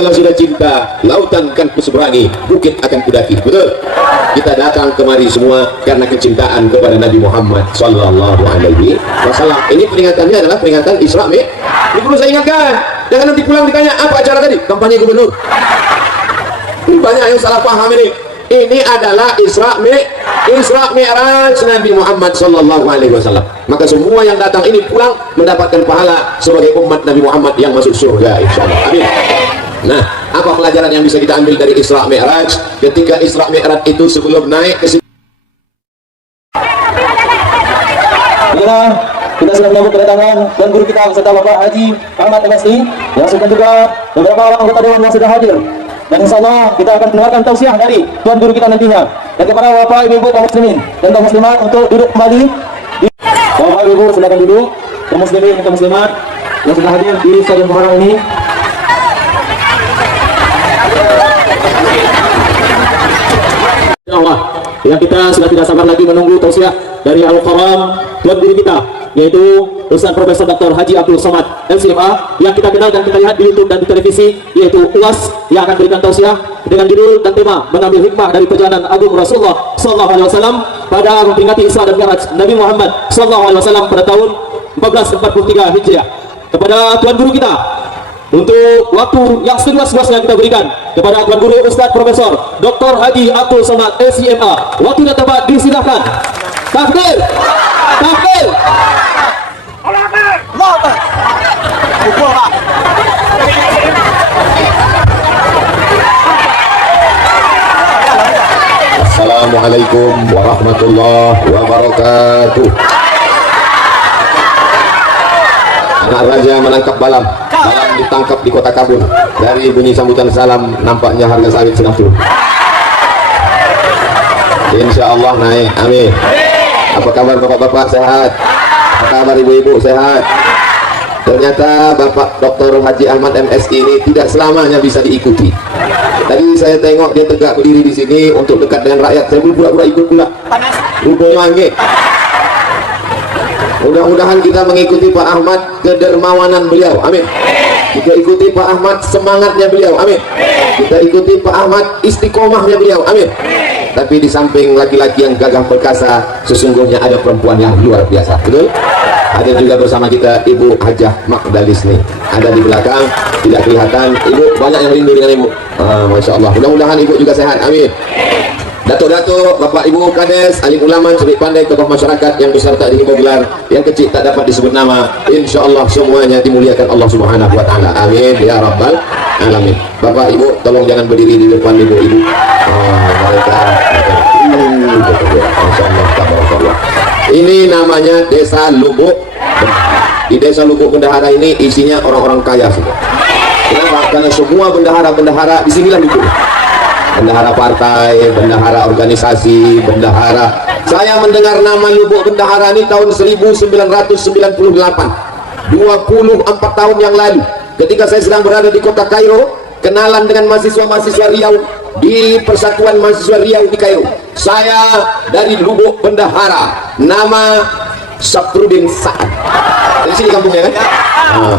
kalau sudah cinta, lautan kan kuseberangi, bukit akan kudaki. Betul? Kita datang kemari semua karena kecintaan kepada Nabi Muhammad Sallallahu Alaihi Wasallam. Ini peringatannya adalah peringatan Isra Mi'raj. Ini perlu saya ingatkan. Jangan nanti pulang ditanya apa acara tadi, kampanye gubernur. Ini banyak yang salah paham ini. Ini adalah Isra Mi'raj Nabi Muhammad Sallallahu Alaihi Wasallam. Maka semua yang datang ini pulang mendapatkan pahala sebagai umat Nabi Muhammad yang masuk surga, insyaallah. Amin. Nah, apa pelajaran yang bisa kita ambil dari Isra Mi'raj? Ketika Isra Mi'raj itu sebelum naik ke kita sedang menyambut kedatangan Tuan Guru kita beserta Bapak Haji Ahmad MSI, yang sudah juga beberapa orang anggota dewan yang sudah hadir. Dan insyaallah kita akan mendengarkan tausiah dari Tuan Guru kita nantinya. Dan kepada Bapak Ibu kaum muslimin dan kaum muslimat untuk duduk kembali. Bapak Ibu silakan duduk. Kaum muslimin dan kaum muslimat yang sudah hadir di stadion Bumarang ini. Insyaallah, yang kita sudah tidak sabar lagi menunggu tausiah dari Al-Karam Tuan Guru kita, yaitu Ustaz Profesor Dr. Haji Abdul Somad LCMA, yang kita kenal dan kita lihat di YouTube dan di televisi, yaitu UAS, yang akan berikan tausiah dengan judul dan tema mengambil hikmah dari perjalanan agung Rasulullah Sallallahu Alaihi Wasallam pada memperingati Isra dan Mi'raj Nabi Muhammad Sallallahu Alaihi Wasallam pada tahun 1443 Hijriah. Kepada Tuan Guru kita, untuk waktu yang seluas-luasnya kita berikan kepada Tuan Guru Ustaz Profesor Dr. Haji Abdul Somad LCMA. Waktu dan tempat disilahkan. Takbir! Takbir! Assalamualaikum warahmatullahi wabarakatuh. Anak raja menangkap balam. Balam ditangkap di kota Kabul. Dari bunyi sambutan salam nampaknya harga sawit sedang turun. Insya Allah naik. Amin. Apa kabar bapak-bapak, sehat? Apa kabar ibu-ibu, sehat? Ternyata Bapak Dr. Haji Ahmad MSI ini tidak selamanya bisa diikuti. Tadi saya tengok dia tegak berdiri di sini untuk dekat dengan rakyat. Saya pura-pura ikut pula. Rupanya. Mudah-mudahan kita mengikuti Pak Ahmad kedermawanan beliau. Amin. Kita ikuti Pak Ahmad semangatnya beliau. Amin. Kita ikuti Pak Ahmad istiqomahnya beliau. Amin. Tapi di samping laki-laki yang gagah perkasa, sesungguhnya ada perempuan yang luar biasa. Betul? Ada juga bersama kita Ibu Hajah Makdalis nih. Ada di belakang, tidak kelihatan. Ibu banyak yang rindu dengan Ibu. Masya Allah. Mudah-mudahan Ibu juga sehat. Amin. Datuk-datuk, Bapak Ibu Kades, alim ulama, cerdik pandai, tokoh masyarakat yang besar tak dihimbau gelar, yang kecil tak dapat disebut nama, insya Allah semuanya dimuliakan Allah Subhanahu Wa Taala. Amin ya Rabbal Alamin. Bapak Ibu, tolong jangan berdiri di depan ibu-ibu. Mereka, Masya Allah, tabarakallah. Ini namanya Desa Lubuk. Di Desa Lubuk Bendahara ini isinya orang-orang kaya semua. Kenapa? Karena semua bendahara-bendahara di sinilah lubuk. Bendahara partai, bendahara organisasi, bendahara. Saya mendengar nama Lubuk Bendahara ini tahun 1998, 24 tahun yang lalu, ketika saya sedang berada di kota Kairo, kenalan dengan mahasiswa-mahasiswa Riau di Persatuan Mahasiswa Riau di Kairo. Saya dari Lubuk Bendahara, nama Saprudin Sa'ad. Dari sini kampungnya kan?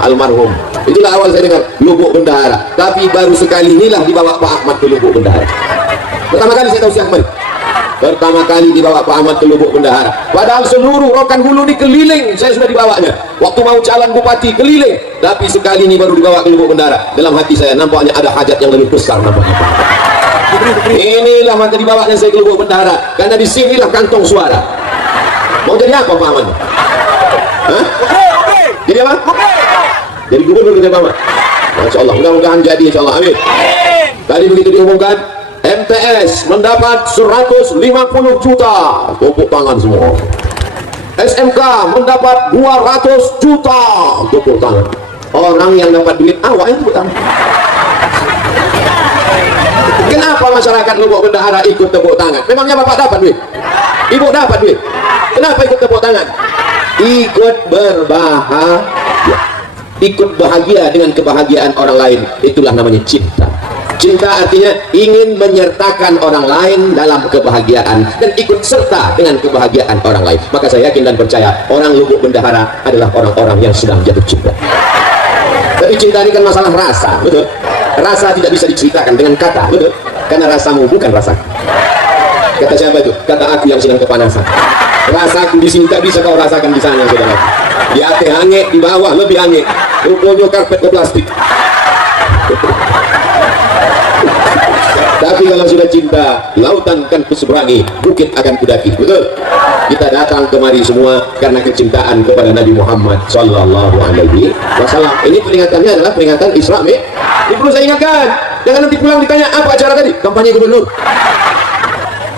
Almarhum. Itulah awal saya dengar Lubuk Bendahara. Tapi baru sekali inilah dibawa Pak Ahmad ke Lubuk Bendahara. Pertama kali saya tahu siapa ini. Pertama kali dibawa Pak Ahmad ke Lubuk Bendahara. Padahal seluruh Rokan Hulu ini keliling, saya sudah dibawanya. Waktu mau calon bupati keliling, tapi sekali ini baru dibawa ke Lubuk Bendahara. Dalam hati saya nampaknya ada hajat yang lebih besar nampaknya. Inilah maka dibawanya saya ke Lubuk Bendahara, karena disinilah kantong suara. Mau jadi apa Pak Ahmad? Hah? Jadi apa? Jadi gubernur kita Pak. Masya Allah, mudah-mudahan jadi insya Allah. Amin. Tadi begitu diumumkan, MTS mendapat 150 juta. Tepuk tangan semua. SMK mendapat 200 juta. Tepuk tangan. Orang yang dapat duit awalnya tepuk tangan. Kenapa masyarakat Lubuk Bendahara ikut tepuk tangan? Memangnya Bapak dapat duit? Ibu dapat duit? Kenapa ikut tepuk tangan? Ikut berbahagia, ikut bahagia dengan kebahagiaan orang lain. Itulah namanya cinta. Cinta artinya ingin menyertakan orang lain dalam kebahagiaan dan ikut serta dengan kebahagiaan orang lain. Maka saya yakin dan percaya orang Lubuk Bendahara adalah orang-orang yang sedang jatuh cinta. Tapi cinta ini kan masalah rasa, betul? Rasa tidak bisa diceritakan dengan kata, betul? Karena rasamu bukan rasa. Kata siapa itu? Kata aku yang sedang kepanasan. Rasaku di sini tak bisa kau rasakan di sana, saudara. Di atas hangat, di bawah lebih hangat. Rupanya karpet ke plastik. Tapi kalau sudah cinta, lautan kan kuseberangi, bukit akan kudaki. Betul? Kita datang kemari semua karena kecintaan kepada Nabi Muhammad Sallallahu Alaihi Wasallam. Ini peringatannya adalah peringatan Isra Mi'raj. Ini perlu saya ingatkan. Jangan nanti pulang ditanya apa acara tadi? Kampanye gubernur.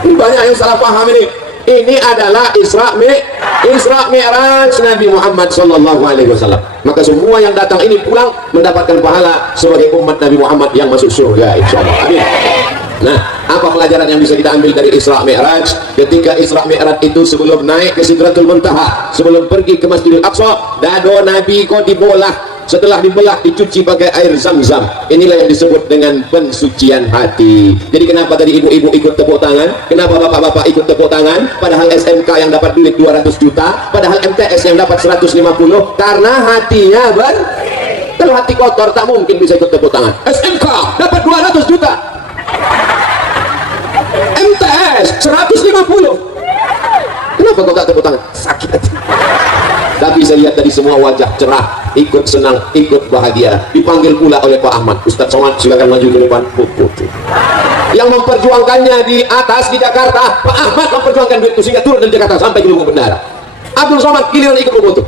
Banyak yang salah paham ini. Ini adalah Isra Mi'raj Nabi Muhammad Sallallahu Alaihi Wasallam. Maka semua yang datang ini pulang mendapatkan pahala sebagai umat Nabi Muhammad yang masuk surga, insyaallah. Amin. Nah, apa pelajaran yang bisa kita ambil dari Isra Mi'raj? Ketika Isra Mi'raj itu sebelum naik ke Sidratul Muntaha, sebelum pergi ke Masjidil Aqsa, dado Nabi kok dibolah. Setelah dibelah dicuci pakai air Zam-Zam. Inilah yang disebut dengan pensucian hati. Jadi kenapa tadi ibu-ibu ikut tepuk tangan? Kenapa bapak-bapak ikut tepuk tangan? Padahal SMK yang dapat duit 200 juta, padahal MTS yang dapat 150, karena hatinya kalau hati kotor tak mungkin bisa ikut tepuk tangan. SMK dapat 200 juta, MTS 150. Kenapa kau tak tepuk tangan? Sakit hati. Tapi saya lihat tadi semua wajah cerah, ikut senang, ikut bahagia. Dipanggil pula oleh Pak Ahmad. Ustaz Somad silakan maju ke depan. Yang memperjuangkannya di atas di Jakarta, Pak Ahmad memperjuangkan duit itu sehingga turun dari Jakarta sampai ke Lubuk Bendara. Abdul Somad giliran ikut membantu.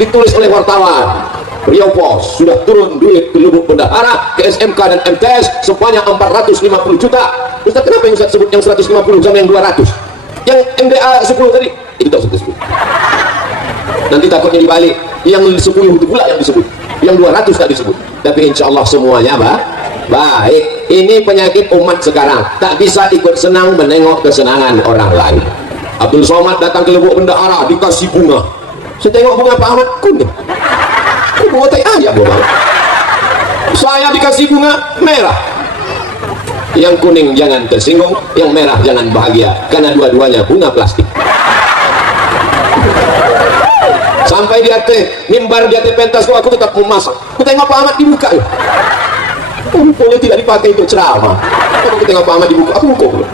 Ditulis oleh wartawan Riau Pos, sudah turun duit ke Lubuk Bendahara, ke SMK dan MTS sebanyak 450 juta. Ustaz, kenapa yang Ustaz sebut yang 150 sama yang 200? Yang MDA 10 tadi itu tak 10. Nanti takutnya dibalik, yang 10 itu pula yang disebut, yang 200 tak disebut. Tapi insya Allah semuanya baik. Ini penyakit umat sekarang, tak bisa ikut senang menengok kesenangan orang lain. Abdul Somad datang ke Lubuk Bendahara dikasih bunga. Saya tengok bunga Pak Ahmad kuning, bunga tai ayam bunga. Saya dikasih bunga merah. Yang kuning jangan tersinggung, yang merah jangan bahagia, karena dua-duanya bunga plastik. Sampai di atas mimbar, di atas pentas kok aku tetap memasak. Aku tengok Pak Ahmad dibuka ya. Rupanya tidak dipakai untuk ceramah. Aku tengok Pak Ahmad dibuka, aku buka.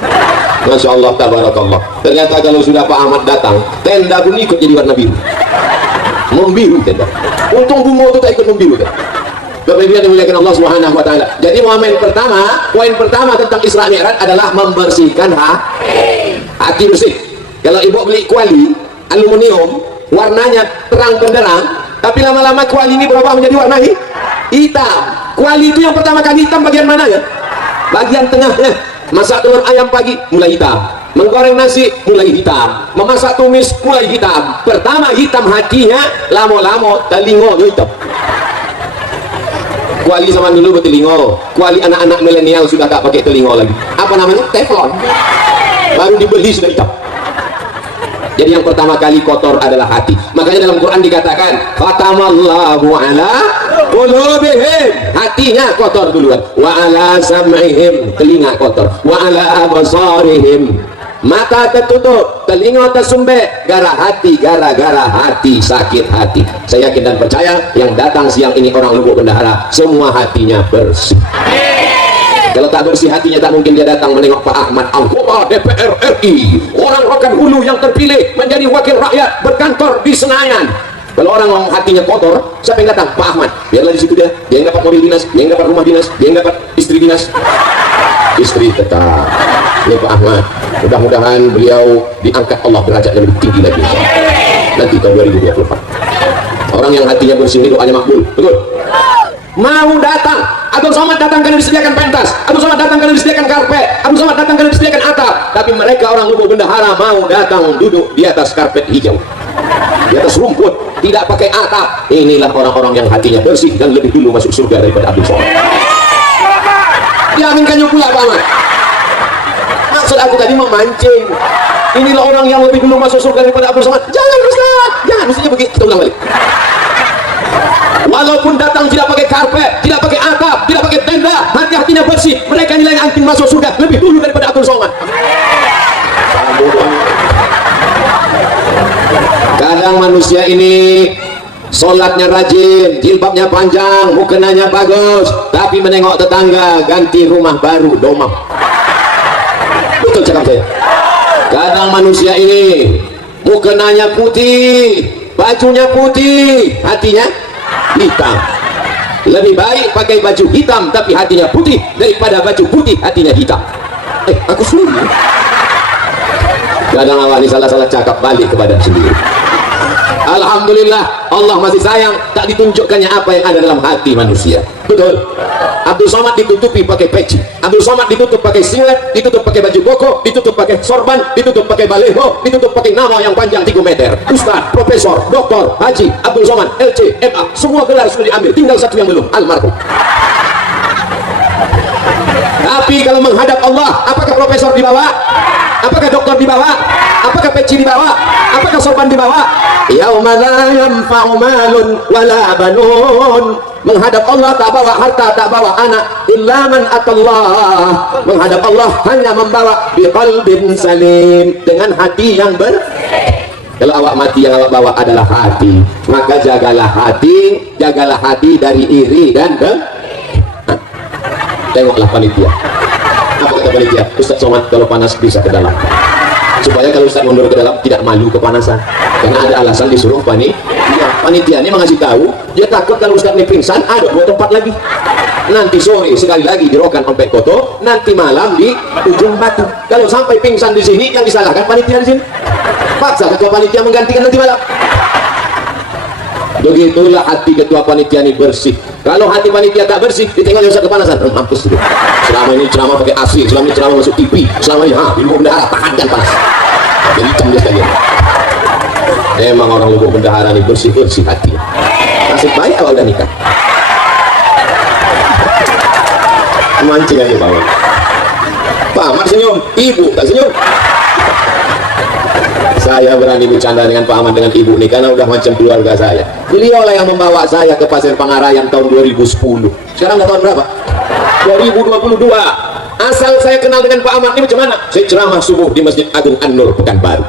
Masya Allah, tabarakallah. Ternyata kalau sudah Pak Ahmad datang, tenda pun ikut jadi warna biru. Membiru tenda. Untung bunga itu tak ikut membiru kan. Bapak Ibu yang dimuliakan Allah Subhanahu wa taala. Jadi poin pertama tentang Isra Mi'raj adalah membersihkan hati bersih. Kalau ibu beli kuali aluminium, warnanya terang benderang, tapi lama-lama kuali ini berubah menjadi warna hitam. Kuali itu yang pertama kali hitam bagian mana ya? Bagian tengahnya. Masak telur ayam pagi mulai hitam, menggoreng nasi mulai hitam, memasak tumis mulai hitam. Pertama hitam hatinya, lama-lama telingo hitam. Kuali zaman dulu bertelingo, kuali anak-anak milenial sudah tak pakai telingo lagi. Apa namanya? Teflon. Baru dibeli sudah hitam. Jadi yang pertama kali kotor adalah hati. Makanya dalam Quran dikatakan khatamallahu ala qulubihim, hatinya kotor duluan, wa ala sam'ihim, telinga kotor, wa ala absarihim, mata tertutup, telinga tersumbat, gara-gara hati sakit hati. Saya yakin dan percaya yang datang siang ini orang Lubuk Bendahara semua hatinya bersih. Kalau tak bersih hatinya tak mungkin dia datang menengok Pak Ahmad, anggota DPR RI, orang Rokan Hulu yang terpilih menjadi wakil rakyat berkantor di Senayan. Kalau orang yang hatinya kotor, siapa yang datang? Pak Ahmad. Biarlah di situ dia yang dapat mobil dinas, dia yang dapat rumah dinas, dia yang dapat istri dinas. Istri tetap. Ini Pak Ahmad. Mudah-mudahan beliau diangkat Allah derajatnya lebih tinggi lagi. Nanti tahun 2024. Orang yang hatinya bersih ini doanya makbul. Betul? Mau datang, Abdul Somad datang karena disediakan pentas, Abdul Somad datang karena disediakan karpet, Abdul Somad datang karena disediakan atap. Tapi mereka orang Lubuk Bendahara mau datang duduk di atas karpet hijau, di atas rumput, tidak pakai atap. Inilah orang-orang yang hatinya bersih dan lebih dulu masuk surga daripada Abdul Somad. Diaminkannya pula Pak Ahmad. Maksud aku tadi memancing. Inilah orang yang lebih dulu masuk surga daripada Abdul Somad. Jangan Ustaz, jangan, mestinya begitu. Kita ulang balik. Walaupun datang tidak pakai karpet, tidak pakai atap, tidak pakai tenda, hati-hatinya bersih, mereka nilai anting masuk surga lebih dulu daripada Abdul Somad. Kadang manusia ini sholatnya rajin, jilbabnya panjang, mukenanya bagus, tapi menengok tetangga ganti rumah baru, domam. Betul cakap saya. Kadang manusia ini mukenanya putih, bajunya putih, hatinya hitam. Lebih baik pakai baju hitam tapi hatinya putih daripada baju putih hatinya hitam. Aku sendiri. Kadang awak ini salah-salah cakap balik kepada sendiri. Alhamdulillah Allah masih sayang, tak ditunjukkannya apa yang ada dalam hati manusia. Betul. Abdul Somad ditutupi pakai peci, Abdul Somad ditutup pakai singlet, ditutup pakai baju koko, ditutup pakai sorban, ditutup pakai baleho, ditutup pakai nama yang panjang 3 meter. Ustaz, profesor, doktor, haji, Abdul Somad, LC, MA, semua gelar sudah diambil, tinggal satu yang belum, almarhum. Tapi kalau menghadap Allah, apakah profesor dibawa? Apakah doktor dibawa? Apakah peci dibawa? Apakah sorban dibawa? Yauma la yanfa'u malun wala banun. Menghadap Allah tak bawa harta, tak bawa anak, illa man atallah. Menghadap Allah hanya membawa biqalbin salim, dengan hati yang Kalau awak mati yang awak bawa adalah hati, maka jagalah hati dari iri dan tengoklah panitia. Apa kata panitia? Ustaz Somad kalau panas bisa ke dalam, supaya kalau Ustaz mundur ke dalam tidak malu kepanasan, karena ada alasan disuruh panitia ini mengasih tahu, dia takut kalau Ustaz ini pingsan ada 2 tempat lagi, nanti sore sekali lagi di Rokan Ompek Koto, nanti malam di Ujung Batu. Kalau sampai pingsan di sini yang disalahkan panitia di sini, paksa ketua panitia menggantikan nanti malam. Begitulah hati ketua panitia ini bersih. Kalau hati panitia tak bersih, ditinggal Ustaz kepanasan, mampus itu. Selama ini ceramah pakai AC, selama ini ceramah masuk TV, selama ini di lubuk bendahara tahan dan panas, jadi hitam dia sekalian. Memang orang lubuk bendahara ini bersih-bersih hati. Nasib baik awal dan nikah. Mancing aja bawah. Pak Ahmad senyum, ibu tak senyum. Saya berani bercanda dengan Pak Ahmad dengan ibu nih karena udah macam keluarga saya. Beliau lah yang membawa saya ke Pasir Pangarayan tahun 2010. Sekarang nggak tahun berapa? 2022. Asal saya kenal dengan Pak Ahmad ini macam mana? Saya ceramah subuh di Masjid Agung An-Nur Pekanbaru.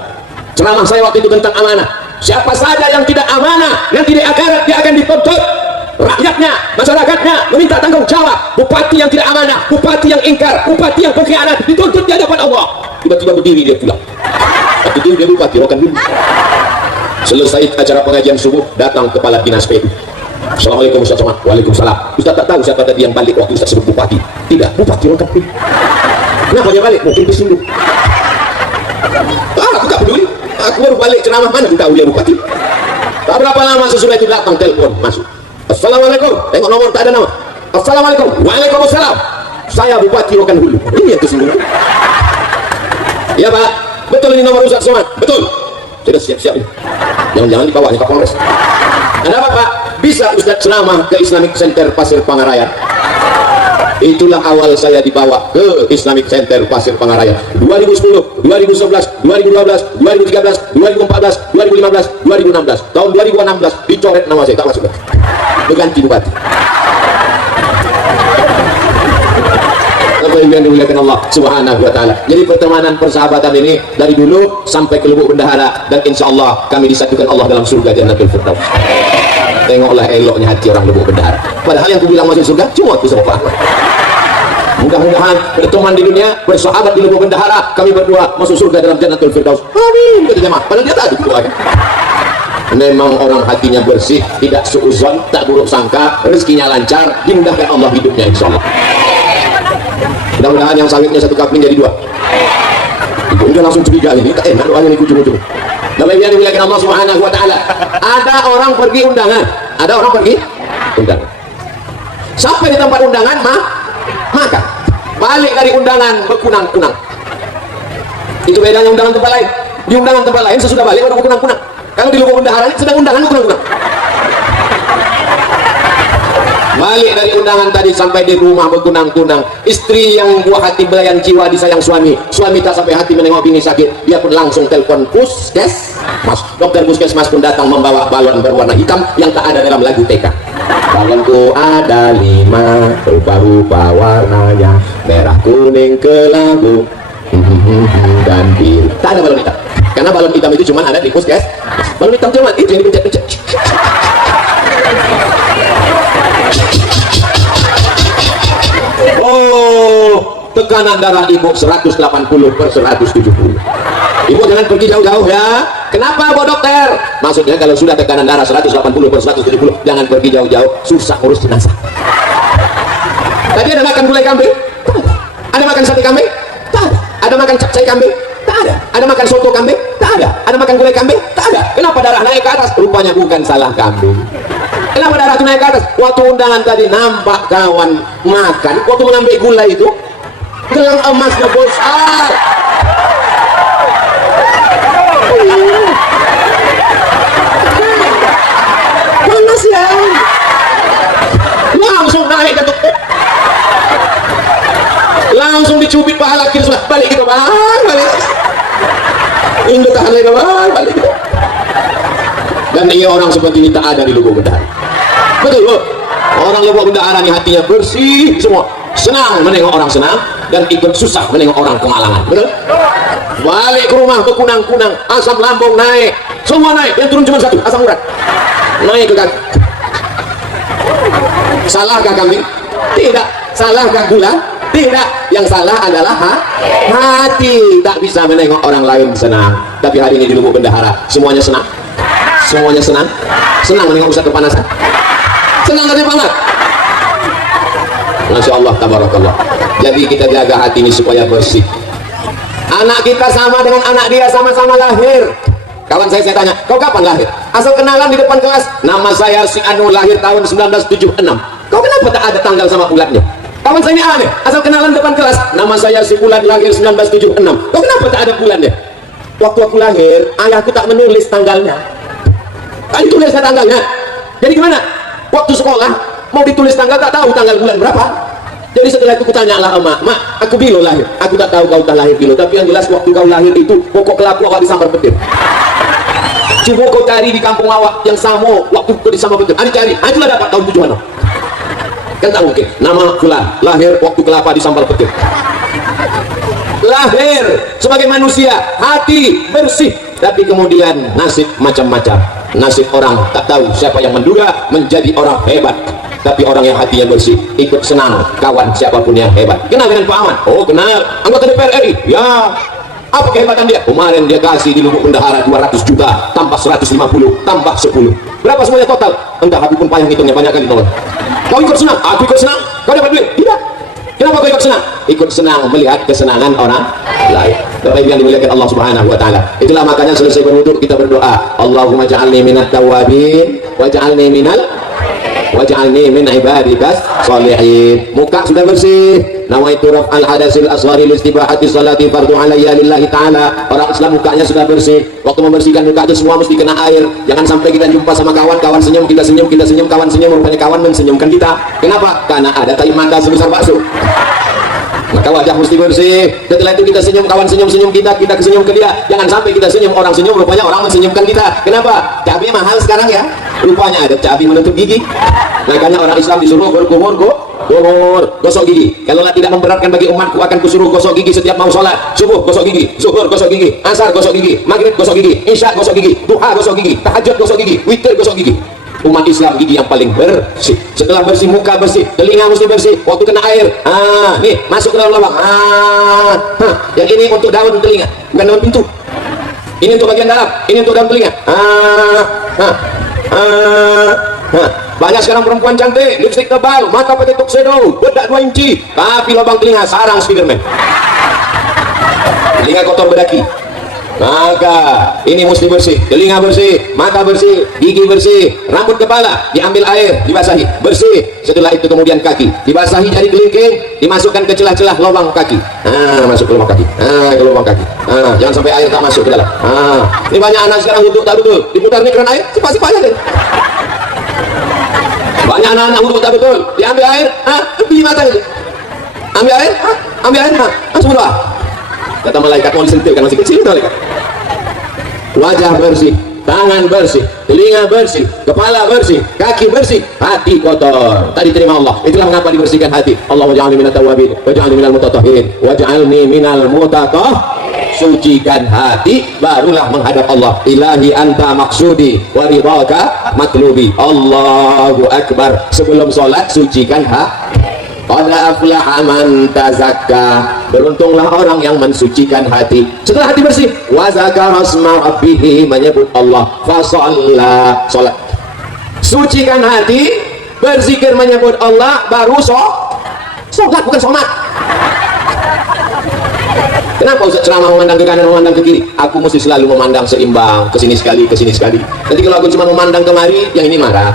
Ceramah saya waktu itu tentang amanah. Siapa saja yang tidak amanah, yang tidak akhirat, dia akan dituntut. Rakyatnya, masyarakatnya meminta tanggung jawab. Bupati yang tidak amanah, bupati yang ingkar, bupati yang berkhianat dituntut di hadapan Allah. Tiba-tiba berdiri dia pulang. Waktu itu dia bupati Rokan dulu. Selesai acara pengajian subuh, datang kepala dinas PU. Assalamualaikum Ustaz Somad. Waalaikumsalam. Ustaz tak tahu siapa tadi yang balik waktu Ustaz sebut bupati? Tidak, bupati Rokan dulu. Kenapa dia balik? Mungkin disinggung. Aku tak peduli. Aku baru balik ceramah, mana aku tahu dia bupati. Tak berapa lama sesudah itu datang telepon masuk. Assalamualaikum. Tengok nomor tak ada nama. Assalamualaikum. Waalaikumsalam. Saya bupati Rokan Hulu. Ini yang kesinggung. Ya Pak, betul ini nomor Ustaz Somad? Betul. Sudah siap-siap ini. Jangan-jangan dibawanya ke Polres. Ada apa Pak? Bisa Ustaz ceramah ke Islamic Center Pasir Pangarayan? Itulah awal saya dibawa ke Islamic Center Pasir Pangarayan 2010, 2011, 2012, 2013, 2014, 2015, 2016. Tahun 2016 dicoret nama saya, tak masuk, berganti bupati. Apa yang dimuliakan Allah Subhanahu wa Ta'ala. Jadi pertemanan persahabatan ini dari dulu sampai ke Lubuk Bendahara, dan insya Allah kami disatukan Allah dalam surga Jannatul Firdaus. Tengoklah eloknya hati orang Lubuk Bendahara. Padahal yang kubilang masuk surga cuma aku sama Pak Ahmad. Mudah-mudahan berteman di dunia, bersahabat di Lubuk Bendahara, kami berdua masuk surga dalam Jannatul Firdaus. Amin. Kata jemaah. Padahal dia tadi berdoa kan. Memang orang hatinya bersih, tidak suuzon, tak buruk sangka, rezekinya lancar, dimudahkan Allah hidupnya insya Allah. Mudah-mudahan yang sawitnya 1 kapling jadi 2. Udah langsung curiga ini, tak enak doanya nih ujung-ujung. Bapak Ibu yang dimuliakan Allah Subhanahu wa Ta'ala. Ada orang pergi undangan, ada orang pergi undangan. Sampai di tempat undangan maka balik dari undangan berkunang-kunang. Itu bedanya undangan tempat lain. Di undangan tempat lain sesudah balik orang berkunang-kunang. Kalau di Lubuk Bendahara sedang undangan berkunang-kunang. Balik dari undangan tadi sampai di rumah berkunang-kunang. Istri yang buah hati belayan jiwa disayang suami. Suami tak sampai hati menengok bini sakit, dia pun langsung telepon puskesmas. Dokter puskesmas pun datang membawa balon berwarna hitam yang tak ada dalam lagu TK. Balonku ada 5, rupa-rupa warnanya, merah, kuning, kelabu, dan biru. Tak ada balon hitam, karena balon hitam itu cuma ada di puskesmas. Balon hitam cuma itu yang dipencet-pencet. tekanan darah ibu 180/170. Ibu jangan pergi jauh-jauh ya. Kenapa Bu Dokter? Maksudnya kalau sudah tekanan darah 180/170 jangan pergi jauh-jauh, susah urus jenazah. Tadi ada makan gulai kambing? Tak ada. Ada makan sate kambing? Tak ada. Ada makan capcay kambing? Tak ada. Ada makan soto kambing? Tak ada. Ada makan gulai kambing? Tak ada. Kenapa darah naik ke atas? Rupanya bukan salah kambing. Kenapa darah itu naik ke atas? Waktu undangan tadi nampak kawan makan, waktu mengambil gulai itu gelang emasnya besar. Panas ya. Langsung naik ke tuh. Langsung dicubit pahala kiri sudah balik gitu bang, balik. Indo tahan lagi bang, balik gitu. Dan ini orang seperti ini tak ada di Lubuk Bendahara. Betul Bu? Orang Lubuk Bendahara ini hatinya bersih semua, senang menengok orang senang dan ikut susah menengok orang kemalangan. Betul? Balik ke rumah berkunang-kunang, asam lambung naik, semua naik, yang turun cuma satu, asam urat naik ke kaki. Salahkah kambing? Tidak. Salahkah gula? Tidak. Yang salah adalah hati. Tak bisa menengok orang lain senang. Tapi hari ini di Lubuk Bendahara semuanya senang. Semuanya senang. Senang menengok Ustaz kepanasan. Senang hati banget. Masya Allah, tabarakallah. Jadi kita jaga hati ini supaya bersih. Anak kita sama dengan anak dia, sama-sama lahir. Kawan saya tanya, kau kapan lahir? Asal kenalan di depan kelas. Nama saya si Anu, lahir tahun 1976. Kau kenapa tak ada tanggal sama bulannya? Kawan saya ini aneh, asal kenalan depan kelas. Nama saya si Bulan, lahir 1976. Kau kenapa tak ada bulannya? Waktu aku lahir, ayahku tak menulis tanggalnya. Tak ditulisnya tanggalnya. Jadi gimana? Waktu sekolah mau ditulis tanggal, tak tahu tanggal bulan berapa. Jadi setelah itu kutanya lah emak, mak, aku bilo lahir. Aku tak tahu kau tak lahir bilo, tapi yang jelas waktu kau lahir itu pokok kelapu awak disambar petir. Coba kau cari di kampung awak yang sama waktu kau disambar petir. Ada cari, itulah dapat tahun tujuan. Kan tak mungkin. Nama Fulan lahir waktu kelapa disambar petir. Lahir sebagai manusia, hati bersih, tapi kemudian nasib macam-macam. Nasib orang tak tahu siapa yang menduga menjadi orang hebat. Tapi orang yang hatinya bersih ikut senang kawan siapapun yang hebat. Kenal dengan Pak Aman? Oh kenal. Anggota DPR RI? Ya. Apa kehebatan dia? Kemarin dia kasih di Lubuk Bendahara 200 juta tambah 150 tambah 10. Berapa semuanya total? Entah, aku pun payah hitungnya, banyak kali tolong. Kau ikut senang? Aku ikut senang. Kau dapat duit? Tidak. Kenapa kau ikut senang? Ikut senang melihat kesenangan orang lain. Bapak Ibu yang dimuliakan Allah Subhanahu wa taala. Itulah makanya selesai berwudu kita berdoa, Allahumma ja'alni minat tawabin waj'alni min ibadikas sholihin. Muka sudah bersih. Nawaitu raf'al hadasil asghari listibahati sholati fardu alayya lillahi ta'ala. Orang Islam mukanya sudah bersih. Waktu membersihkan muka itu semua mesti kena air. Jangan sampai kita jumpa sama kawan, kawan senyum, kita senyum, kawan senyum, rupanya kawan mensenyumkan kita. Kenapa? Karena ada tahi mata sebesar bakso. Maka wajah mesti bersih. Setelah itu kita senyum, kawan senyum kita senyum ke dia. Jangan sampai kita senyum, orang senyum, rupanya orang mensenyumkan kita. Kenapa? Cabai mahal sekarang ya. Rupanya ada cabai menutup gigi. Makanya orang Islam disuruh berkumur, gosok gigi. Kalau tidak memberatkan bagi umatku, akan kusuruh gosok gigi setiap mau sholat. Subuh gosok gigi, zuhur gosok gigi, asar gosok gigi, maghrib gosok gigi, isya gosok gigi, duha gosok gigi, tahajud gosok gigi, witir gosok gigi. Umat Islam gigi yang paling bersih. Setelah bersih, muka bersih, telinga mesti bersih. Waktu kena air, nih masuk ke dalam lubang. Yang ini untuk daun telinga, bukan daun pintu. Ini untuk bagian dalam, ini untuk daun telinga. Banyak sekarang perempuan cantik, lipstik tebal, mata pakai tuxedo, bedak 2 inci, tapi lubang telinga sarang Spiderman. Telinga kotor berdaki. Maka ini mesti bersih, telinga bersih, mata bersih, gigi bersih, rambut kepala diambil air, dibasahi, bersih. Setelah itu kemudian kaki dibasahi, jari kelingking dimasukkan ke celah-celah lubang kaki. Masuk ke lubang kaki, ke lubang kaki. Jangan sampai air tak masuk ke dalam. Ini banyak anak sekarang wudhu tak betul, diputar nih keran air, cepat-cepat aja deh. Banyak anak-anak wudhu tak betul, diambil air, di mata itu. Ambil air, langsung berdoa. Kata malaikat mau disentuh kan masih kecil malaikat. Wajah bersih, tangan bersih, telinga bersih, kepala bersih, kaki bersih, hati kotor. Tadi terima Allah. Itulah mengapa dibersihkan hati. Allahumma ja'alni minat tawabin, waj'alni minal mutatahhirin, waj'alni minal sucikan hati, barulah menghadap Allah. Ilahi anta maksudi wa ridhaka matlubi. Allahu akbar. Sebelum sholat sucikan hati. Qad aflaha man tazakka. beruntunglah orang yang mensucikan hati. Setelah hati bersih, wa zakara asma rabbih, menyebut Allah, fa shalla, salat. Sucikan hati, berzikir menyebut Allah, baru sholat, bukan sholat. Kenapa Ustaz ceramah memandang ke kanan, memandang ke kiri? Aku mesti selalu memandang seimbang, ke sini sekali, ke sini sekali. Nanti kalau aku cuma memandang kemari, yang ini marah.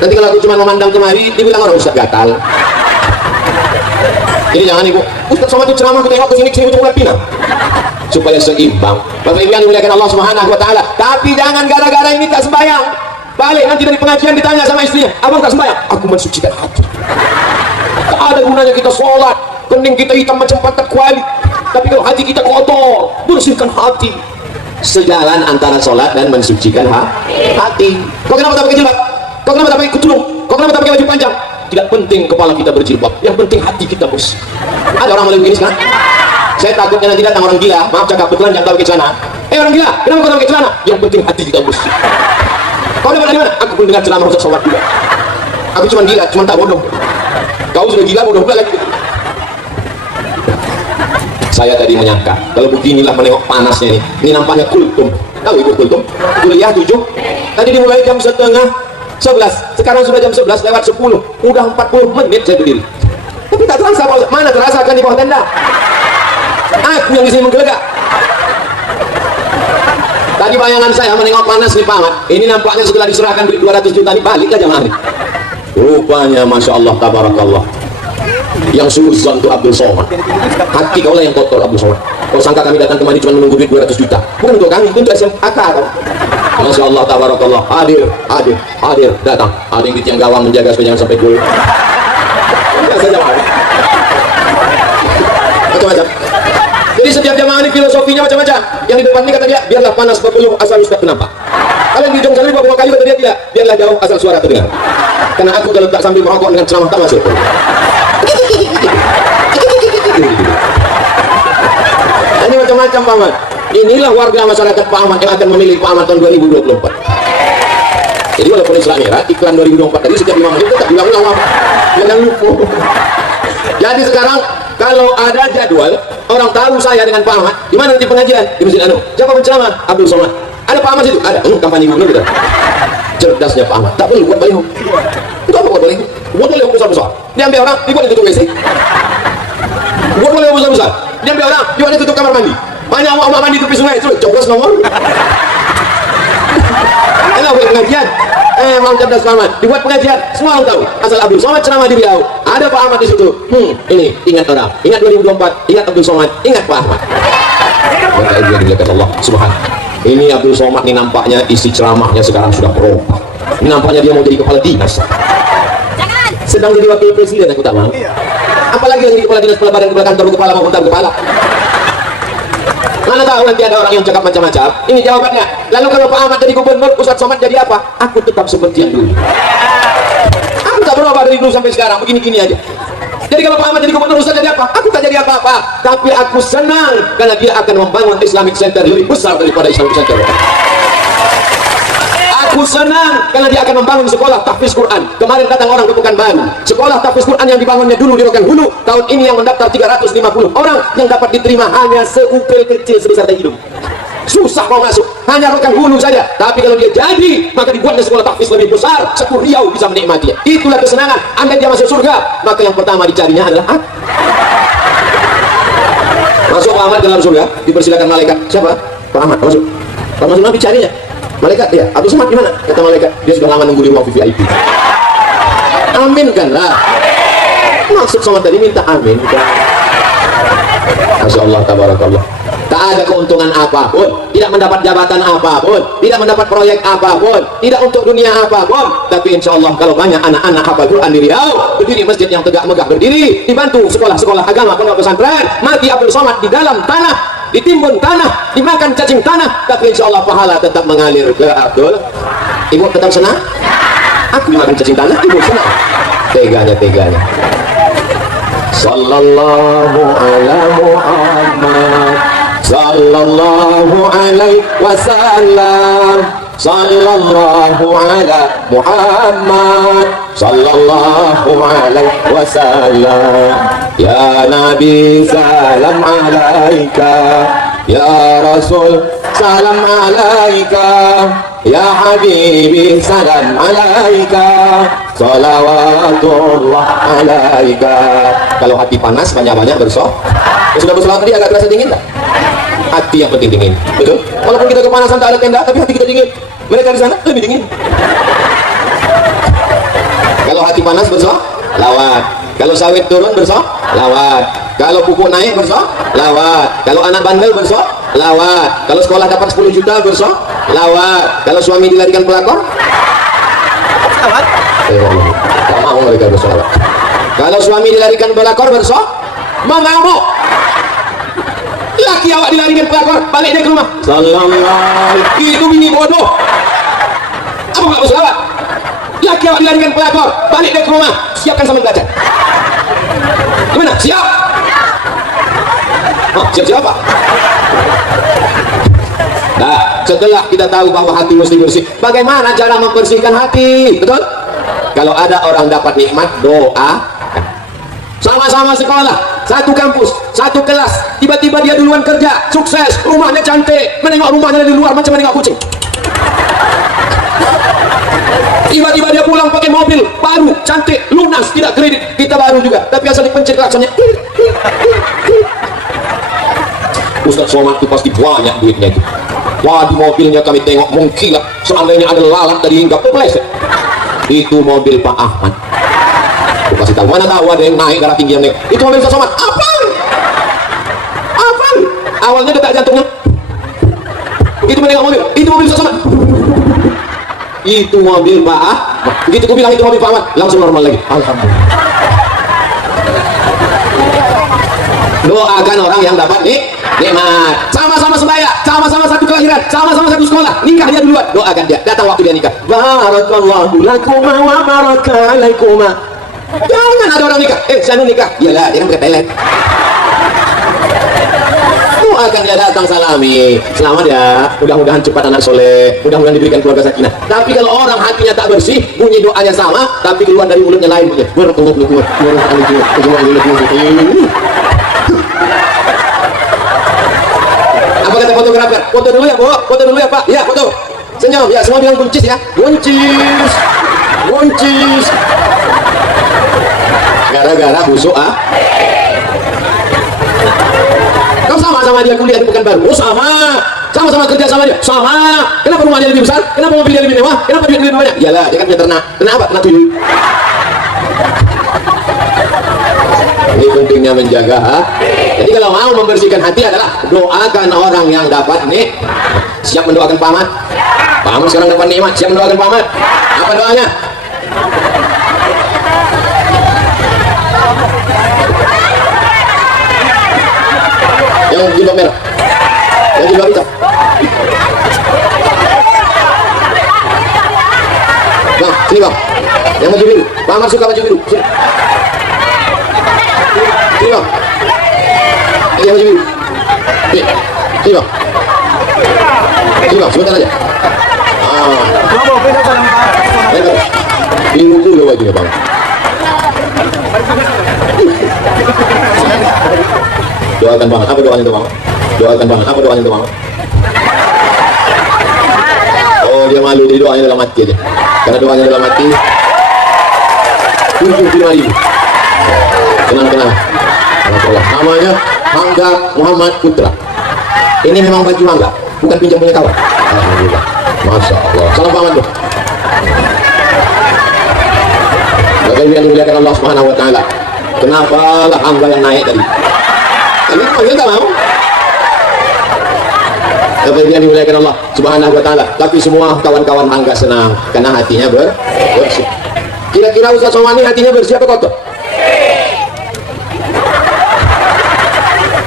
Nanti kalau aku cuma memandang kemari, dibilang orang Ustaz gatal. Jadi jangan ibu, Ustaz Somad itu ceramah, aku tengok ke sini cuma pinang. Supaya seimbang. Bapak Ibu yang dimuliakan Allah Subhanahu wa taala. Tapi jangan gara-gara ini tak sembahyang. Balik nanti dari pengajian ditanya sama istrinya, "Abang tak sembahyang?" Aku mensucikan hati. Tak ada gunanya kita sholat, kening kita hitam macam pantat kuali. Tapi kalau hati kita kotor, bersihkan hati. Sejalan antara sholat dan mensucikan hati. Kau kenapa tak pakai jilbab? Kau kenapa tak pakai kudung? Kau kenapa tak pakai baju panjang? Tidak penting kepala kita berjilbab, yang penting hati kita bersih. Ada orang mulai begini sekarang. Saya takutnya nanti datang orang gila, maaf cakap, betulan jangan pakai celana. Orang gila, kenapa kau tak pakai celana? Yang penting hati kita bersih. Kau dapat dari mana? Aku pun dengar ceramah Ustaz Somad juga. Aku cuma gila, cuma tak bodoh. Kau sudah gila, bodoh pula lagi. Saya tadi menyangka, kalau beginilah menengok panasnya ini nampaknya kultum. Tahu ibu kultum? Kuliah 7. Tadi dimulai jam setengah 11. Sekarang sudah jam 11 lewat 10. Udah 40 menit saya berdiri. Tapi tak terasa, mana terasa kan di bawah tenda? Aku yang di sini menggelegak. Tadi bayangan saya menengok panas nih Pak Ahmad. Ini nampaknya setelah diserahkan duit 200 juta nih balik aja mari. Rupanya Masya Allah tabarakallah. Yang suzon itu Abdul Somad. Hati kaulah yang kotor Abdul Somad. Kau sangka kami datang kemari cuma menunggu duit 200 juta? Bukan untuk kami, itu untuk SMAK. Masya Allah tabarakallah. Hadir, datang. Ada yang di tiang gawang menjaga supaya jangan sampai gol. Macam-macam. Jadi setiap jamaah ini filosofinya macam-macam. Yang di depan ini kata dia, biarlah panas berpeluh asal Ustaz kenapa. Kalau yang di ujung sana bawa kayu kata dia tidak, biarlah jauh asal suara terdengar. Karena aku kalau tak sambil merokok dengan ceramah tak masuk. Ini macam-macam Pak Ahmad. Inilah warga masyarakat Pak Ahmad yang akan memilih Pak Ahmad tahun 2024. Jadi walaupun Isra Mi'raj iklan 2024 tadi setiap 5 menit tetap bilang-ulang apa? Jangan lupa. Jadi sekarang kalau ada jadwal, orang tahu saya dengan Pak Ahmad, di mana nanti pengajian? Di Masjid Anu. Siapa penceramah? Abdul Somad. Ada Pak Ahmad situ? Ada. Kampanye gubernur kita. Cerdasnya Pak Ahmad. Tak perlu buat baliho. Itu apa buat baliho? Buat baliho besar-besar. Diambil orang, dibuat tutup WC. Buat baliho besar-besar. Diambil orang, dibuat tutup kamar mandi. Banyak orang mandi tepi sungai, itu coblos nomor. Enak buat pengajian. Mau cerdas Pak Ahmad. Dibuat pengajian, semua orang tahu. Asal Abdul Somad ceramah di Riau. Ada Pak Ahmad di situ. Ini ingat orang. Ingat 2024. Ingat Abdul Somad. Ingat Pak Ahmad. Maka ibu yang dimuliakan Allah Subhanahu. Ini Abdul Somad ini nampaknya isi ceramahnya sekarang sudah berubah. Ini nampaknya dia mau jadi kepala dinas. Sedang jadi wakil presiden aku tak mau. Apalagi yang jadi kepala dinas, kepala badan, kepala kantor, kepala maupun kepala. Mana tahu nanti ada orang yang cakap macam-macam. Ini jawabannya. Lalu kalau Pak Ahmad jadi gubernur, Ustaz Somad jadi apa? Aku tetap seperti yang dulu. Aku tak berubah dari dulu sampai sekarang. Begini-gini aja. Jadi kalau Pak Ahmad jadi gubernur, Ustaz jadi apa? Aku tak jadi apa-apa. Tapi aku senang karena dia akan membangun Islamic Center lebih besar daripada Islamic Center. Aku senang karena dia akan membangun sekolah tahfiz Quran. Kemarin datang orang ke Pekanbaru. Sekolah tahfiz Quran yang dibangunnya dulu di Rokan Hulu, tahun ini yang mendaftar 350 orang yang dapat diterima hanya seupil kecil sebesar tai hidung. Susah mau masuk, hanya Rokan Hulu saja. Tapi kalau dia jadi, maka dibuatnya sekolah tahfiz lebih besar, 10 Riau bisa menikmatinya. Itulah kesenangan. Andai dia masuk surga, maka yang pertama dicarinya adalah aku. Masuk Pak Ahmad ke dalam surga, dipersilakan malaikat. Siapa? Pak Ahmad masuk. Pak Ahmad Nabi carinya. Malaikat dia, Abdul Somad gimana? Kata malaikat, dia sudah lama nunggu di ruang VIP. Amin kan lah. Maksud Somad tadi minta amin. Masya Allah, tabarakallah. Tak ada keuntungan apapun, tidak mendapat jabatan apapun, tidak mendapat proyek apapun, tidak untuk dunia apapun. Tapi insya Allah kalau banyak anak-anak hafal Quran di Riau, berdiri masjid yang tegak megah berdiri, dibantu sekolah-sekolah agama, pondok pesantren, mati Abdul Somad di dalam tanah, ditimbun tanah, dimakan cacing tanah, tapi insya Allah pahala tetap mengalir ke Abdul. Ibu tetap senang? Aku makan cacing tanah, ibu senang. Teganya. Sallallahu ala Muhammad, sallallahu alaihi wasallam, sallallahu ala Muhammad, sallallahu alaihi wasallam. Ya Nabi salam alaika, Ya Rasul salam alaika, Ya Habibi salam alaika, salawatullah alaika. Kalau hati panas banyak-banyak bersoh. Sudah bersolat tadi agak terasa dingin tak? Hati yang penting dingin, betul? Walaupun kita kepanasan tak ada tenda, tapi hati kita dingin. Mereka di sana lebih dingin. Kalau hati panas bersoh, lawat. Kalau sawit turun bersoh, lawat. Kalau pupuk naik bersoh, lawat. Kalau anak bandel bersoh, lawat. Kalau sekolah dapat 10 juta bersoh, lawat. Kalau suami dilarikan pelakor, lawat. Tak mau mereka bersolawat. Kalau suami dilarikan pelakor bersoh, mengamuk. Laki awak dilarikan pelakor, balik dia ke rumah. Sallallahu. Itu bini bodoh. Apa enggak bersolawat? Laki awak dilarikan pelakor, balik dia ke rumah. Siapkan sambal belajar. Gimana? Siap? Oh, siap-siap apa? Nah, setelah kita tahu bahwa hati mesti bersih, bagaimana cara membersihkan hati? Betul? Kalau ada orang dapat nikmat, doa. Sama-sama sekolah, satu kampus, satu kelas, tiba-tiba dia duluan kerja, sukses, rumahnya cantik, menengok rumahnya dari luar macam menengok kucing. Tiba-tiba dia pulang pakai mobil baru, cantik, lunas, tidak kredit, kita baru juga, tapi asal dipencet klaksonnya. Ustaz Somad itu pasti banyak duitnya itu. Wah, di mobilnya kami tengok mengkilat, seandainya ada lalat tadi hingga kepleset. Itu mobil Pak Ahmad. Aku kasih tahu, mana tahu ada yang naik darah tinggi yang naik. Itu mobil Ustaz Somad. Apaan? Apaan? Awalnya detak jantungnya. Begitu menengok mobil, itu mobil Ustaz Somad. Itu mobil Pak Ahmad. Begitu aku bilang itu mobil Pak Ahmad, langsung normal lagi. Alhamdulillah. Doakan orang yang dapat nikmat. Sama-sama sebaya, sama-sama satu kelahiran, sama-sama satu sekolah, nikah dia duluan, doakan dia, datang waktu dia nikah. Barakallahu lakuma wa baraka alaikuma. Jangan ada orang nikah, saya nikah, iyalah dia kan pakai pelet. Doakan dia, datang salami, selamat ya, mudah-mudahan cepat anak soleh, mudah-mudahan diberikan keluarga sakinah. Tapi kalau orang hatinya tak bersih, bunyi doanya sama, tapi keluar dari mulutnya lain bunyi. Apa kata fotografer? Foto dulu ya, Bu. Foto dulu ya, Pak. Ya, foto. Senyum. Ya, semua bilang buncis ya. Buncis. Buncis. Gara-gara busuk ah. Kau sama-sama dia kuliah di Pekanbaru. Oh, sama. Sama-sama kerja sama dia. Sama. Kenapa rumahnya lebih besar? Kenapa mobilnya lebih mewah? Kenapa duit lebih banyak? Iyalah, dia kan punya ternak. Kenapa? Ternak tuyul. Ini pentingnya menjaga hati. Jadi kalau mau membersihkan hati adalah doakan orang yang dapat nih. Siap mendoakan Pak Ahmad? Pak Ahmad sekarang dapat nikmat, siap mendoakan Pak Ahmad? Apa doanya? Yang jilbab merah, yang jilbab hitam. Bang, sini bang. Yang baju biru. Pak Ahmad suka baju biru. Sini. Sini bang. Yang baju biru. Sini bang. Sini bang, sebentar aja. Biru dulu bajunya bang. Doakan banget. Apa doanya itu bang? Doakan banget. Apa doanya itu bang? Oh, dia malu, jadi doanya dalam hati aja. Karena doanya dalam hati 75.000. Tenang-tenang. Namanya Mangga Muhammad Putra. Ini memang baju Mangga, bukan pinjam punya kawan. Alhamdulillah. Masya Allah. Salam Pak Ahmad. Bapak yang dimuliakan Allah Subhanahu Wa Taala. Kenapa lah hamba yang naik tadi? Kami panggil tak mau. Bapak yang dimuliakan Allah Subhanahu Wa Taala. Tapi semua kawan-kawan hangga senang karena hatinya bersih. Kira-kira Ustaz Somad ini hatinya bersih apa kotor?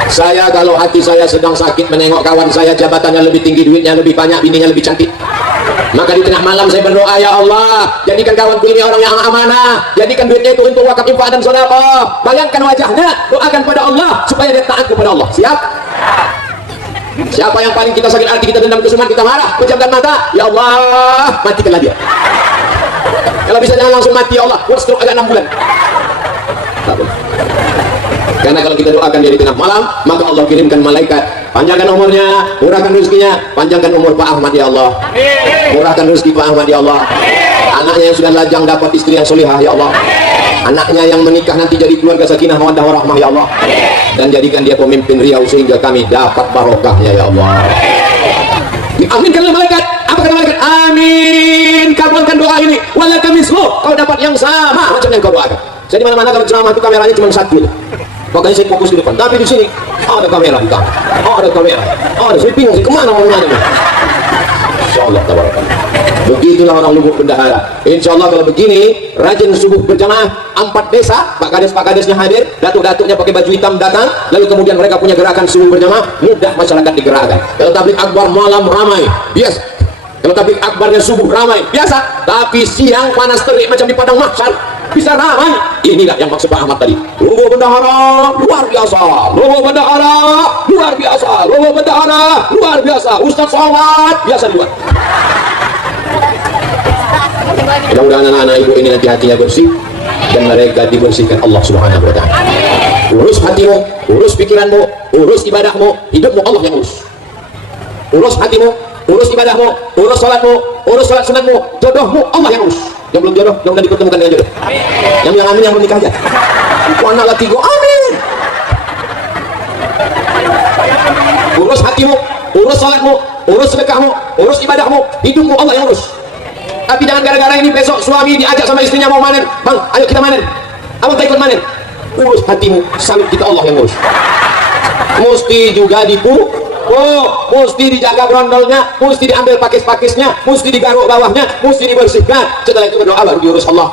Saya kalau hati saya sedang sakit menengok kawan saya jabatannya lebih tinggi, duitnya lebih banyak, bininya lebih cantik, maka di tengah malam saya berdoa, ya Allah, jadikan kawanku ini orang yang amanah, jadikan duitnya itu untuk wakaf, infak dan sedekah. Bayangkan wajahnya, doakan pada Allah supaya dia taat kepada Allah. Siap? Siapa yang paling kita sakit hati, kita dendam kesumat, kita marah, pejamkan mata, ya Allah, matikanlah dia. Kalau bisa jangan langsung mati, ya Allah, buat stroke agak 6 bulan. Tak boleh. Karena kalau kita doakan dia di tengah malam, maka Allah kirimkan malaikat, panjangkan umurnya, murahkan rezekinya, panjangkan umur Pak Ahmad ya Allah, murahkan rezeki Pak Ahmad ya Allah, anaknya yang sudah lajang dapat istri yang solihah ya Allah, anaknya yang menikah nanti jadi keluarga sakinah mawaddah warahmah ya Allah, dan jadikan dia pemimpin Riau sehingga kami dapat barokahnya ya Allah. Diaminkan oleh malaikat. Apa kata malaikat? Amin, kabulkan doa ini. Walaka mislu, kau dapat yang sama macam yang kau doakan. Jadi mana-mana kalau ceramah itu kameranya cuma satu, makanya saya fokus di depan. Tapi di sini ada kamera di kamar, ada kamera, ada saya bingung kemana mau nanya. Insyaallah tabarakallah. Begitulah orang Lubuk Bendahara. Insyaallah kalau begini, rajin subuh berjamaah 4 desa, Pak Kades-Pak Kadesnya hadir, datuk-datuknya pakai baju hitam datang, lalu kemudian mereka punya gerakan subuh berjamaah, mudah masyarakat digerakkan. Kalau tabligh akbar malam ramai, biasa. Kalau tabligh akbarnya subuh ramai, biasa. Tapi siang panas terik macam di padang mahsyar, bisa ramai. Inilah yang maksud Pak Ahmad tadi. Lubuk Bendahara luar biasa, Lubuk Bendahara luar biasa, Lubuk Bendahara luar biasa. Ustaz Somad biasa luar. Mudah-mudahan anak-anak ibu ini nanti hatinya bersih dan mereka dibersihkan Allah Subhanahu wa ta'ala. Urus hatimu, urus pikiranmu, urus ibadahmu, hidupmu Allah yang urus. Urus hatimu, urus ibadahmu, urus salatmu, urus salat sunatmu, jodohmu Allah yang urus. Yang belum jodoh, mudah-mudahan dipertemukan dengan jodoh. Yang amin, yang belum nikah aja. Wana latigo, amin. Urus hatimu, urus salatmu, urus sedekahmu, urus ibadahmu, hidupmu Allah yang urus. Tapi jangan gara-gara ini besok suami diajak sama istrinya mau manen, bang ayo kita manen, abang tak ikut manen. Urus hatimu, salut kita Allah yang urus. Mesti juga mesti dijaga brondolnya, mesti diambil pakis-pakisnya, mesti digaruk bawahnya, mesti dibersihkan. Setelah itu berdoa baru diurus Allah.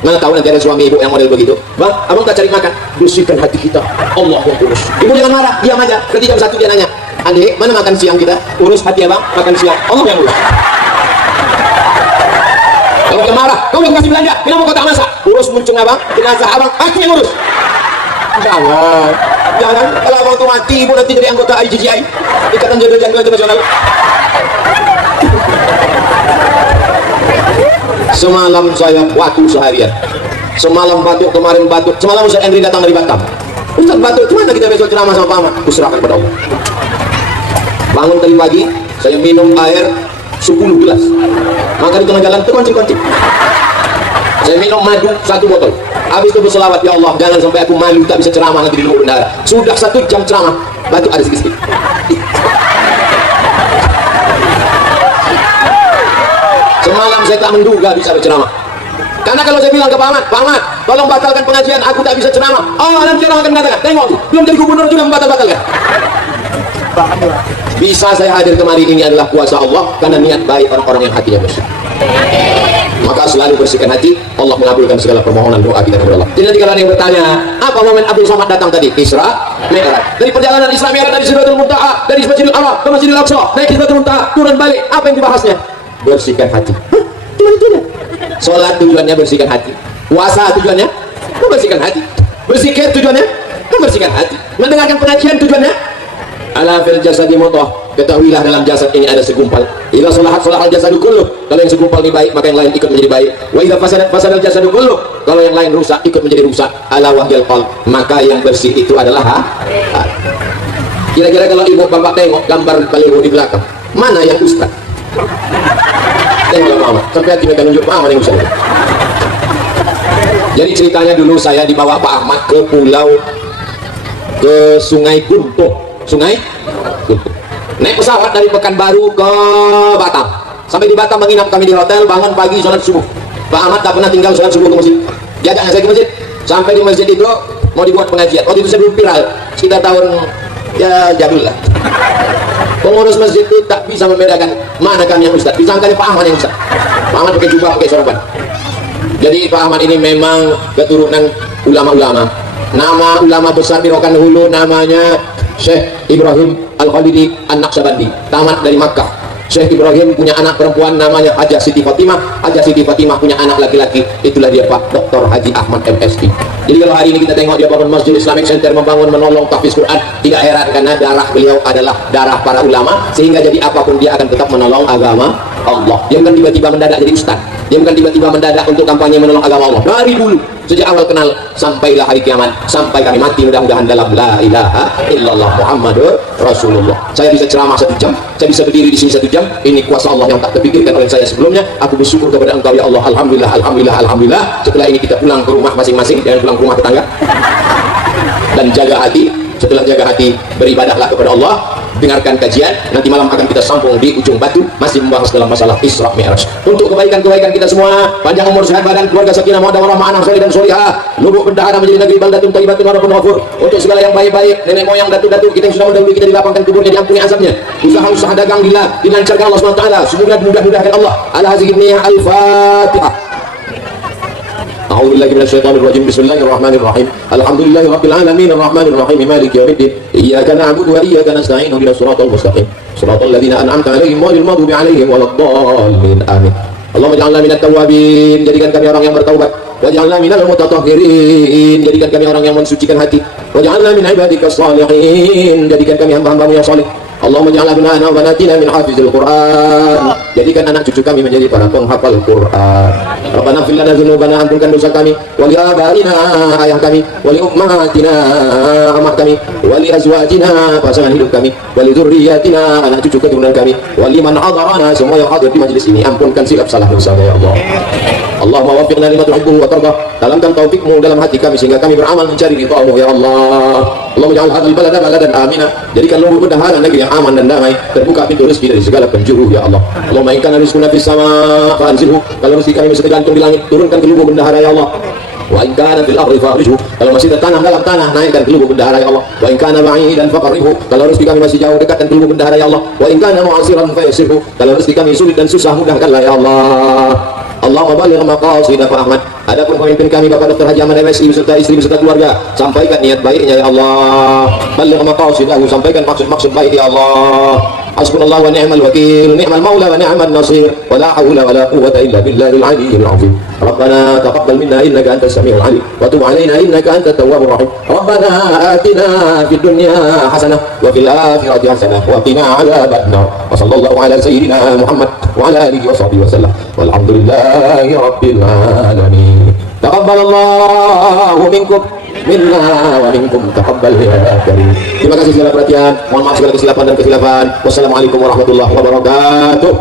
Mana tahu nanti ada suami ibu yang model begitu, bang abang tak cari makan, bersihkan hati kita, Allah yang urus. Ibu jangan marah, diam aja. Nanti jam 1 dia nanya, adik mana makan siang kita? Urus hati ya bang, makan siang Allah yang urus. Kalau dia marah, kau belum kasih belanja, kenapa kau tak masak? Urus muncung abang, jenazah abang, aku yang urus. Jangan, kalau abang itu mati, ibu nanti jadi anggota IJJI, Ikatan Jodoh Janda Internasional. Semalam saya waktu seharian, semalam batuk, kemarin batuk, semalam Ustaz Henry datang dari Batam. Ustaz batuk, gimana kita besok ceramah sama Pak Ahmad? Kuserahkan kepada Allah. Bangun tadi pagi, saya minum air 10 gelas, maka di tengah jalan terkoncing-koncing. Saya minum madu 1 botol, habis itu berselawat, ya Allah jangan sampai aku malu tak bisa ceramah nanti di Lubuk Bendahara. Sudah 1 jam ceramah, batuk ada sedikit-sedikit. Semalam saya tak menduga bisa berceramah, karena kalau saya bilang ke Pak Ahmad, tolong batalkan pengajian, aku tak bisa ceramah. Oh, nanti orang akan mengatakan, tengok belum jadi gubernur juga membatal-batalkan. Bisa saya hadir kemari ini adalah kuasa Allah, karena niat baik orang-orang yang hatinya bersih. Maka selalu bersihkan hati, Allah mengabulkan segala permohonan doa kita kepada Allah. Jadi nanti kalau ada yang bertanya, apa momen Abdul Somad datang tadi? Isra Mi'raj. Dari perjalanan Isra Mi'raj dari Sidratul Muntaha, dari Masjidil Haram ke Masjidil Aqsa, naik Sidratul Muntaha, turun balik. Apa yang dibahasnya? Bersihkan hati. Cuma itu. Salat tujuannya bersihkan hati. Puasa tujuannya membersihkan hati. Berzikir tujuannya membersihkan hati. Mendengarkan pengajian tujuannya ala fil jasadi mudghah, ketahuilah dalam jasad ini ada segumpal. Idza salahat salahal jasadu kulluh, kalau yang segumpal ini baik maka yang lain ikut menjadi baik. Wa idza fasadat fasadal jasadu kulluh, kalau yang lain rusak ikut menjadi rusak. Ala wahyal qalb, maka yang bersih itu adalah hati. Kira-kira kalau ibu bapak tengok gambar baliho di belakang, mana yang ustaz? Tengok mama, sampai hati mereka nunjuk mama yang ustaz. Jadi ceritanya dulu saya dibawa Pak Ahmad ke Sungai Guntung. Naik pesawat dari Pekanbaru ke Batam. Sampai di Batam menginap kami di hotel, bangun pagi sholat subuh. Pak Ahmad tak pernah tinggal sholat subuh ke masjid. Diajaknya saya ke masjid. Sampai di masjid itu mau dibuat pengajian. Waktu itu saya belum viral, sekitar tahun ya jadul lah. Pengurus masjid itu tak bisa membedakan mana kami yang ustaz. Disangkanya Pak Ahmad yang ustaz. Pak Ahmad pakai jubah, pakai sorban. Jadi Pak Ahmad ini memang keturunan ulama-ulama. Nama ulama besar di Rokan Hulu namanya Syekh Ibrahim Al-Khalidi An-Naqsyabandi, tamat dari Makkah. Syekh Ibrahim punya anak perempuan namanya Hajah Siti Fatimah. Hajah Siti Fatimah punya anak laki-laki, itulah dia Pak Dr. Haji Ahmad MSI. Jadi kalau hari ini kita tengok dia bangun Masjid Islamic Center, membangun, menolong tahfiz Quran, tidak heran karena darah beliau adalah darah para ulama, sehingga jadi apapun dia akan tetap menolong agama Allah. Dia bukan tiba-tiba mendadak jadi ustaz. Dia bukan tiba-tiba mendadak untuk kampanye menolong agama Allah. Dari dulu, sejak awal kenal sampailah hari kiamat, sampai kami mati mudah-mudahan dalam la ilaha illallah Muhammadur Rasulullah. Saya bisa ceramah 1 jam, saya bisa berdiri di sini 1 jam. Ini kuasa Allah yang tak terpikirkan oleh saya sebelumnya. Aku bersyukur kepada Engkau ya Allah. Alhamdulillah, alhamdulillah, alhamdulillah. Setelah ini kita pulang ke rumah masing-masing, jangan pulang ke rumah tetangga. Dan jaga hati. Setelah jaga hati, beribadahlah kepada Allah. Dengarkan kajian, nanti malam akan kita sambung di ujung batu, masih membahas dalam masalah Isra Mi'raj. Untuk kebaikan-kebaikan kita semua, panjang umur, sehat badan, keluarga sakinah, mawaddah warahmah, anak saleh dan solihah, lubuk bendahara menjadi negeri baldatun thayyibatun wa rabbun ghafur. Untuk segala yang baik-baik, nenek moyang, datu-datu kita yang sudah mendahului kita dilapangkan kuburnya, diampuni azabnya. Usaha-usaha dagang bila dilancarkan Allah SWT, semoga mudah-mudahkan Allah. Ala hazihi niyah al-Fatihah. أعوذ بالله من الشيطان الرجيم بسم الله الرحمن الرحيم الحمد لله رب العالمين الرحمن الرحيم مالك يوم الدين إياك نعبد وإياك نستعين اهدنا الصراط المستقيم صراط الذين أنعمت عليهم غير المغضوب عليهم ولا الضالين آمين اللهم اجعلنا من التوابين jadikan kami orang yang bertaubat waj'alna minal mutatahhirin jadikan kami orang yang mensucikan hati waj'alna min ibadikas shalihin jadikan kami hamba-hambamu yang saleh Allahumma ja'al abna'ana wa banatina min hafizil Qur'an. Jadikan anak cucu kami menjadi para penghafal Qur'an. Rabbana ighfir lana dzunubana, ampunkan dosa kami, wa li abaina, ayah kami, wa li ummahatina, amak kami, wa li azwajina, pasangan hidup kami, wa li dzurriyyatina, anak cucu keturunan kami, wa liman hadarana, semua yang hadir di majelis ini, ampunkan silap salah dosa ya Allah. Allahumma waffiqna lima tuhibbu wa tardah. Dalamkan taufikmu dalam hati kami sehingga kami beramal mencari ridhamu ya Allah. Allahumma ja'al hadzal balada baladan amina. Jadikan lubuk bendahara negeri yang aman dan damai, terbuka pintu rezeki dari segala penjuru ya Allah. Allahumma in kana rizquna fis sama fa'anzilhu. Kalau rezeki kami masih tergantung di langit, turunkan ke lubuk bendahara ya Allah. Wa in kana fil ardi fa'rijhu. Kalau masih tertanam dalam tanah, naikkan ke lubuk bendahara ya Allah. Wa in kana ba'idan faqarribhu. Kalau rezeki kami masih jauh, dekatkan ke lubuk bendahara ya Allah. Wa in kana mu'asiran fayassirhu. Kalau rezeki kami sulit dan susah, mudahkanlah ya Allah. Allahumma baligh maqasidana Pak Ahmad. Adapun pemimpin kami Bapak Dr. Haji Ahmad MSI beserta istri beserta keluarga, sampaikan niat baiknya ya Allah. Baligh maqasidahu, sampaikan maksud-maksud baik ya Allah. Hasbunallahu wa ni'mal wakil, ni'mal maula wa ni'mal nasir, wa la haula wa la quwwata illa billahil aliyyil azim. Rabbana taqabbal minna innaka antas samiul alim wa tub alaina innaka antat tawwabur rahim. Rabbana atina fid dunya hasanah wa fil akhirati hasanah wa qina adzaban nar. Wa sallallahu ala sayyidina Muhammad wa ala alihi wa sahbihi wasallam. Walhamdulillahi rabbil alamin. Taqabbalallahu minkum minna wa minkum taqabbal ya karim. Terima kasih segala perhatian. Mohon maaf segala kesilapan dan kesilapan. Wassalamualaikum warahmatullahi wabarakatuh.